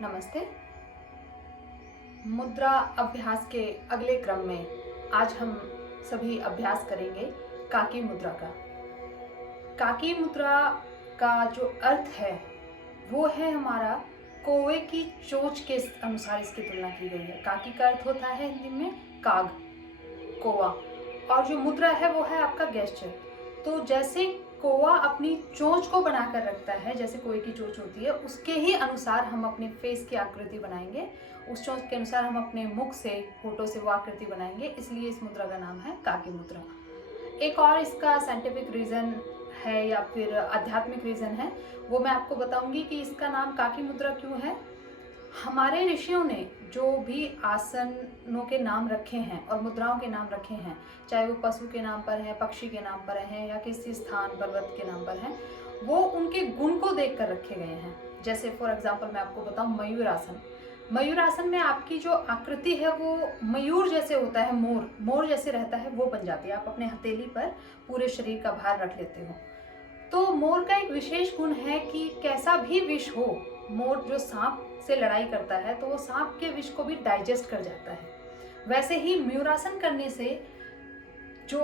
नमस्ते। मुद्रा अभ्यास के अगले क्रम में आज हम सभी अभ्यास करेंगे काकी मुद्रा का। काकी मुद्रा का जो अर्थ है वो है हमारा कौवे की चोंच के अनुसार इसकी तुलना की गई है। काकी का अर्थ होता है हिंदी में काग, कौवा, और जो मुद्रा है वो है आपका गेस्चर। तो जैसे कौवा अपनी चोंच को बनाकर रखता है, जैसे कौवे की चोंच होती है, उसके ही अनुसार हम अपने फेस की आकृति बनाएंगे। उस चोंच के अनुसार हम अपने मुख से, होठों से वो आकृति बनाएंगे, इसलिए इस मुद्रा का नाम है काकी मुद्रा। एक और इसका साइंटिफिक रीज़न है या फिर आध्यात्मिक रीज़न है, वो मैं आपको बताऊंगी कि इसका नाम काकी मुद्रा क्यों है। हमारे ऋषियों ने जो भी आसनों के नाम रखे हैं और मुद्राओं के नाम रखे हैं, चाहे वो पशु के नाम पर है, पक्षी के नाम पर हैं या किसी स्थान पर्वत के नाम पर हैं, वो उनके गुण को देखकर रखे गए हैं। जैसे फॉर एग्जांपल मैं आपको बताऊं, मयूरासन। मयूरासन में आपकी जो आकृति है वो मयूर जैसे होता है, मोर जैसे रहता है, वो बन जाती है। आप अपने हथेली पर पूरे शरीर का भार रख लेते हो। तो मोर का एक विशेष गुण है कि कैसा भी विष हो, मोर जो सांप से लड़ाई करता है तो वो सांप के विष को भी डाइजेस्ट कर जाता है। वैसे ही मयूरासन करने से जो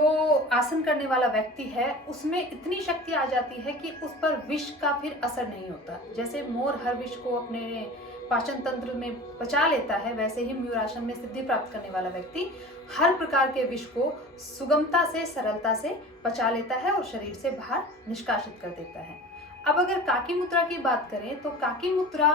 आसन करने वाला व्यक्ति है उसमें इतनी शक्ति आ जाती है कि उस पर विष का फिर असर नहीं होता। जैसे मोर हर विष को अपने पाचन तंत्र में पचा लेता है, वैसे ही मयूरासन में सिद्धि प्राप्त करने वाला व्यक्ति हर प्रकार के विष को सुगमता से, सरलता से पचा लेता है और शरीर से बाहर निष्कासित कर देता है। अब अगर काकी मुद्रा की बात करें तो काकी मुद्रा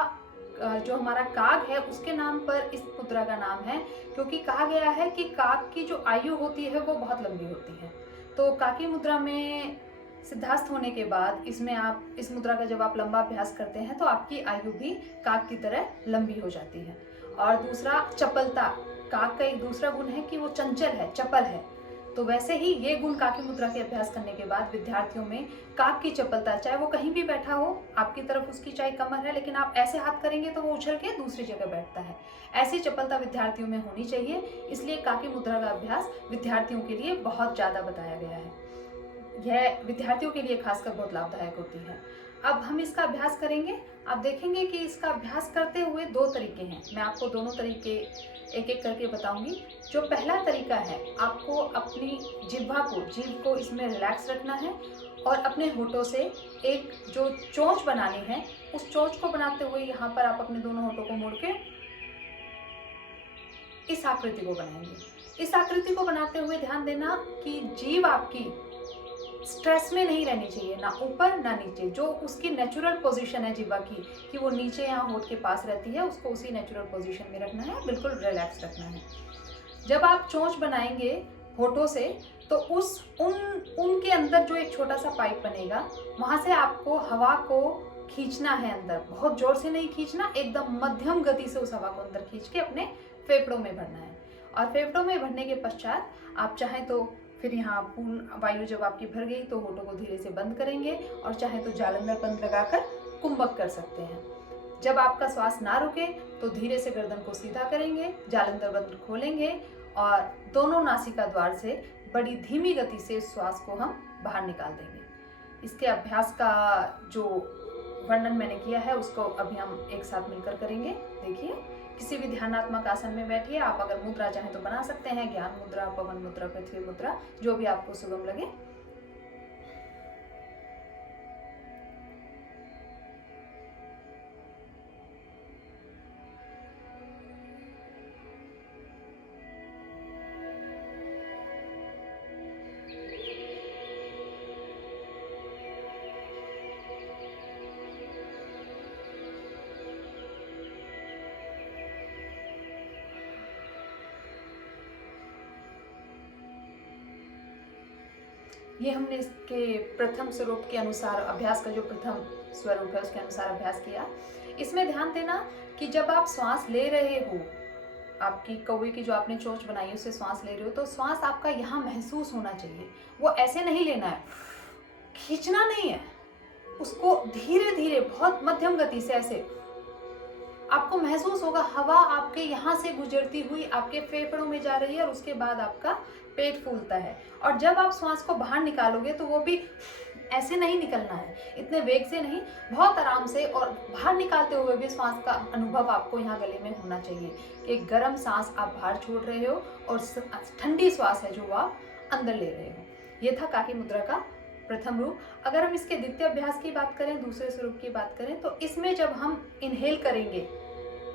जो हमारा काग है उसके नाम पर इस मुद्रा का नाम है, क्योंकि कहा गया है कि काग की जो आयु होती है वो बहुत लंबी होती है। तो काकी मुद्रा में सिद्धास्थ होने के बाद इसमें आप इस मुद्रा का जब आप लंबा अभ्यास करते हैं तो आपकी आयु भी काग की तरह लंबी हो जाती है। और दूसरा, चपलता। काग का एक दूसरा गुण है कि वो चंचल है, चपल है। तो वैसे ही ये गुण काकी मुद्रा के अभ्यास करने के बाद विद्यार्थियों में काग की चपलता, चाहे वो कहीं भी बैठा हो, आपकी तरफ उसकी चाहे कमर है लेकिन आप ऐसे हाथ करेंगे तो वो उछल के दूसरी जगह बैठता है, ऐसी चपलता विद्यार्थियों में होनी चाहिए। इसलिए काकी मुद्रा का अभ्यास विद्यार्थियों के लिए बहुत ज़्यादा बताया गया है। यह विद्यार्थियों के लिए खासकर बहुत लाभदायक होती है। अब हम इसका अभ्यास करेंगे। आप देखेंगे कि इसका अभ्यास करते हुए दो तरीके हैं। मैं आपको दोनों तरीके एक एक करके बताऊंगी। जो पहला तरीका है, आपको अपनी जीभ को इसमें रिलैक्स रखना है और अपने होठों से एक जो चोंच बनानी है, उस चोंच को बनाते हुए यहाँ पर आप अपने दोनों होठों को मोड़ के इस आकृति को बनाएंगे। इस आकृति को बनाते हुए ध्यान देना कि जीभ आपकी स्ट्रेस में नहीं रहनी चाहिए, ना ऊपर ना नीचे। जो उसकी नेचुरल पोजीशन है जीवा की, कि वो नीचे यहाँ होठ के पास रहती है, उसको उसी नेचुरल पोजीशन में रखना है, बिल्कुल रिलैक्स रखना है। जब आप चोंच बनाएंगे होठों से तो उनके अंदर जो एक छोटा सा पाइप बनेगा, वहाँ से आपको हवा को खींचना है अंदर। बहुत जोर से नहीं खींचना, एकदम मध्यम गति से उस हवा को अंदर खींच के अपने फेफड़ों में भरना है। और फेफड़ों में भरने के पश्चात आप चाहें तो फिर यहाँ पूर्ण वायु जब आपकी भर गई तो होठों को धीरे से बंद करेंगे, और चाहे तो जालंधर बंद लगाकर कुंभक कर सकते हैं। जब आपका श्वास ना रुके तो धीरे से गर्दन को सीधा करेंगे, जालंधर बंद खोलेंगे और दोनों नासिका द्वार से बड़ी धीमी गति से श्वास को हम बाहर निकाल देंगे। इसके अभ्यास का जो वर्णन मैंने किया है उसको अभी हम एक साथ मिलकर करेंगे। देखिए, किसी भी ध्यानात्मक आसन में बैठिए। आप अगर मुद्रा चाहें तो बना सकते हैं, ज्ञान मुद्रा, पवन मुद्रा, पृथ्वी मुद्रा, जो भी आपको सुगम लगे। ये हमने इसके प्रथम स्वरूप के अनुसार, अभ्यास का जो प्रथम स्वरूप है उसके अनुसार अभ्यास किया। इसमें ध्यान देना कि जब आप श्वास ले रहे हो, आपकी कौवे की जो आपने चोंच बनाई है उससे श्वास ले रहे हो, तो श्वास आपका यहाँ महसूस होना चाहिए। वो ऐसे नहीं लेना है, खींचना नहीं है, उसको धीरे धीरे बहुत मध्यम गति से ऐसे आपको महसूस होगा हवा आपके यहाँ से गुजरती हुई आपके फेफड़ों में जा रही है और उसके बाद आपका पेट फूलता है। और जब आप श्वास को बाहर निकालोगे तो वो भी ऐसे नहीं निकलना है, इतने वेग से नहीं, बहुत आराम से, और बाहर निकालते हुए भी श्वास का अनुभव आपको यहाँ गले में होना चाहिए कि एक गर्म सांस आप बाहर छोड़ रहे हो और ठंडी श्वास है जो आप अंदर ले रहे हो। ये था काकी मुद्रा का प्रथम रूप। अगर हम इसके द्वितीय अभ्यास की बात करें, दूसरे स्वरूप की बात करें, तो इसमें जब हम इनहेल करेंगे,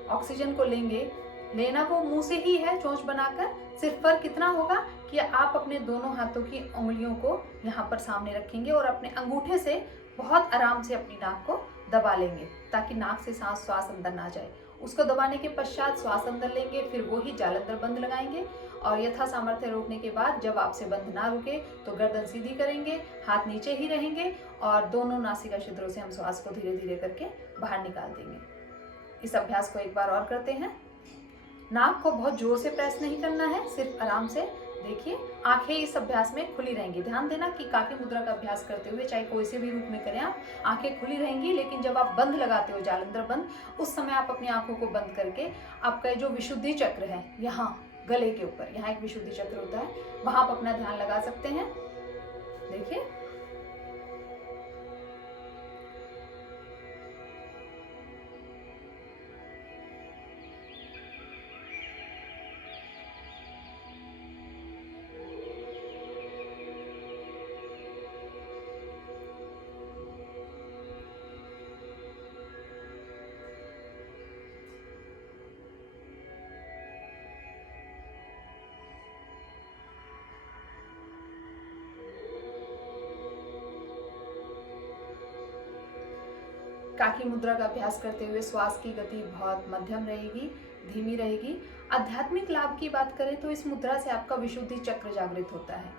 ऑक्सीजन को लेंगे, लेना वो मुंह से ही है चोंच बनाकर, सिर्फ फर्क कितना होगा कि आप अपने दोनों हाथों की उंगलियों को यहाँ पर सामने रखेंगे और अपने अंगूठे से बहुत आराम से अपनी नाक को दबा लेंगे ताकि नाक से श्वास अंदर ना जाए। उसको दबाने के पश्चात श्वास अंदर लेंगे, फिर वो ही जालंधर बंद लगाएंगे और यथा सामर्थ्य रोकने के बाद जब आपसे बंद ना रुके तो गर्दन सीधी करेंगे, हाथ नीचे ही रहेंगे और दोनों नासिका छिद्रों से हम श्वास को धीरे धीरे करके बाहर निकाल देंगे। इस अभ्यास को एक बार और करते हैं। नाक को बहुत जोर से प्रेस नहीं करना है, सिर्फ आराम से। देखिए, आंखें इस अभ्यास में खुली रहेंगी। ध्यान देना कि काकी मुद्रा का अभ्यास करते हुए चाहे कोई से भी रूप में करें आप, आंखें खुली रहेंगी, लेकिन जब आप बंद लगाते हो जालंधर बंद, उस समय आप अपनी आंखों को बंद करके आपका जो विशुद्धि चक्र है यहाँ गले के ऊपर, यहाँ एक विशुद्धि चक्र होता है, वहां आप अपना ध्यान लगा सकते हैं। देखिए, काकी मुद्रा का अभ्यास करते हुए श्वास की गति बहुत मध्यम रहेगी, धीमी रहेगी। आध्यात्मिक लाभ की बात करें तो इस मुद्रा से आपका विशुद्धि चक्र जागृत होता है।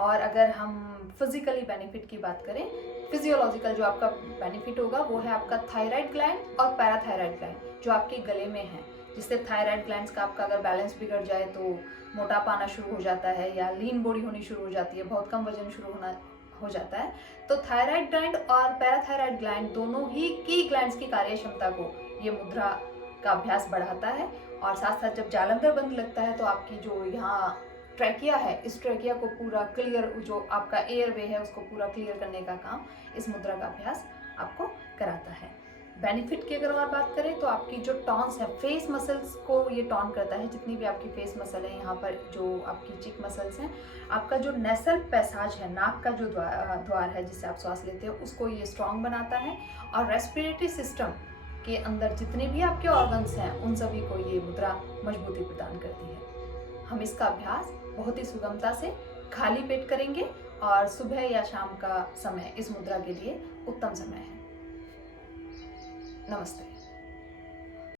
और अगर हम फिजिकली बेनिफिट की बात करें, फिजियोलॉजिकल जो आपका बेनिफिट होगा वो है आपका थायराइड ग्लैंड और पैराथायराइड ग्लैंड जो आपके गले में है, जिससे थायराइड ग्लैंड्स का आपका अगर बैलेंस बिगड़ जाए तो मोटापा आना शुरू हो जाता है या लीन बॉडी होनी शुरू हो जाती है, बहुत कम वजन शुरू होना हो जाता है। तो थायराइड ग्लैंड और पैराथायराइड ग्लैंड दोनों ही की ग्लैंड्स की कार्य क्षमता को ये मुद्रा का अभ्यास बढ़ाता है। और साथ साथ जब जालंधर बंद लगता है तो आपकी जो यहाँ ट्रैकिया है, इस ट्रैकिया को पूरा क्लियर, जो आपका एयरवे है उसको पूरा क्लियर करने का काम इस मुद्रा का अभ्यास आपको कराता है। बेनिफिट की अगर और बात करें तो आपकी जो टॉन्स है, फेस मसल्स को ये टॉन करता है। जितनी भी आपकी फेस मसल है, यहाँ पर जो आपकी चिक मसल्स हैं, आपका जो नेसल पैसाज है, नाक का जो द्वार है जिससे आप श्वास लेते हो, उसको ये स्ट्रॉन्ग बनाता है। और रेस्पिरेटरी सिस्टम के अंदर जितने भी आपके ऑर्गन्स हैं उन सभी को ये मुद्रा मजबूती प्रदान करती है। हम इसका अभ्यास बहुत ही सुगमता से खाली पेट करेंगे और सुबह या शाम का समय इस मुद्रा के लिए उत्तम समय है। नमस्ते।